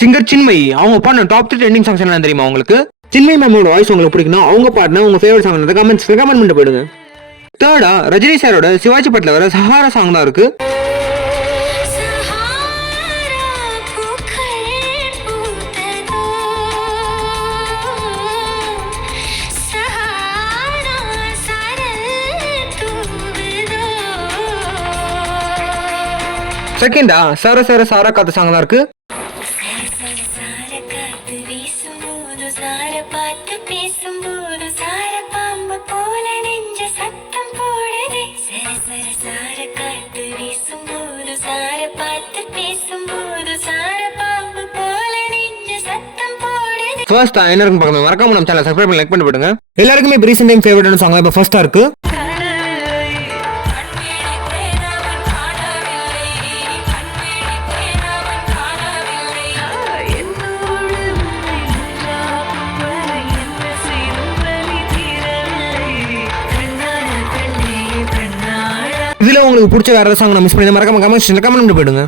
Singer Chinmayi அவங்க பாடின top 3 trending songs என்ன தெரியுமா உங்களுக்கு? சின்மயி மேமோட வாய்ஸ் உங்களுக்கு பிடிக்குன்னா அவங்க பாடின உங்க ஃபேவரட் சாங் கமெண்ட்ஸ்ல கமெண்ட் பண்ணிட்டு போயிடுங்க. தேர்டா ரஜினி சாரோட சிவாஜி படத்துல வர சஹாரா சாங் தான் இருக்கு. செகண்டா சார சார சாரா காத்து சாங் தான் இருக்கு. ஃபர்ஸ்ட் என்ன இருக்கு பார்க்கணும், மறக்காம நம்ம சேனலை சப்ஸ்கிரைப் பண்ணி லைக் பண்ணி போடுங்க. எல்லாருக்குமே ரீசெண்ட் டைம் ஃபேவரட்டான சாங் இப்போ ஃபர்ஸ்டா இருக்கு. இதுல உங்களுக்கு பிடிச்ச வேற சாங் நான் மிஸ் பண்ணி மறக்காம கமெண்ட் பண்ணி போயிடுங்க.